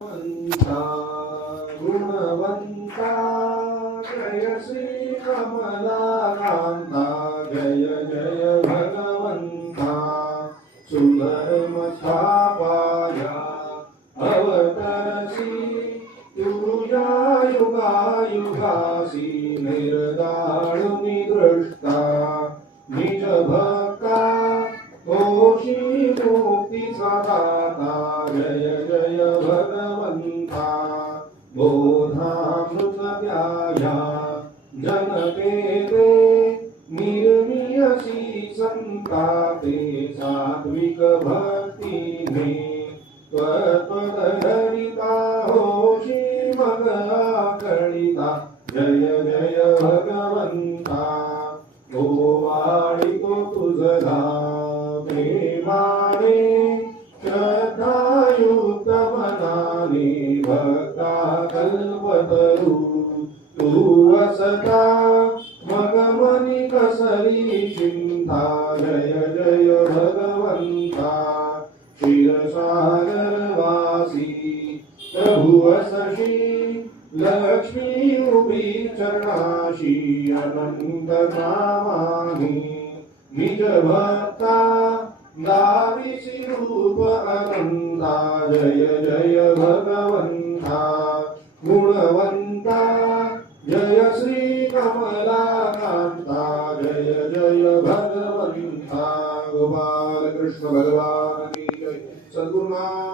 गुणवंता गुणवंता जय श्री कमलाकांता जय जय भगवंता सुधर्म स्थापाया अवतरसी तुझ्या युगायुगासी निर्दाळुनी दृष्टा निज भक्ता होशी मुक्तीचा दाता जय जय भगवंता बोधामृत द्याया जनतेते निर्मियसी संतापे सात्विक भक्तीने त्वत्पदहरिता होशी मग आकळिता जय जय भगवंता ओवाळितो तुझला प्रेमाने श्रद्धायुक्त मनाने भक्ता कल्पतरू तू वसता मग मनी कसली चिंता जय जय भगवंता क्षीरसागरवासी प्रभु वसशी लक्ष्मी उभी चरणाशी अनंत नामानी निज भक्ता दाविसी रूप अनंता जय जय भगवंता गुणवंता जय श्री कमलाकांता जय जय भगवंता गोपाल कृष्ण भगवान की जय सद्गुरुनाथ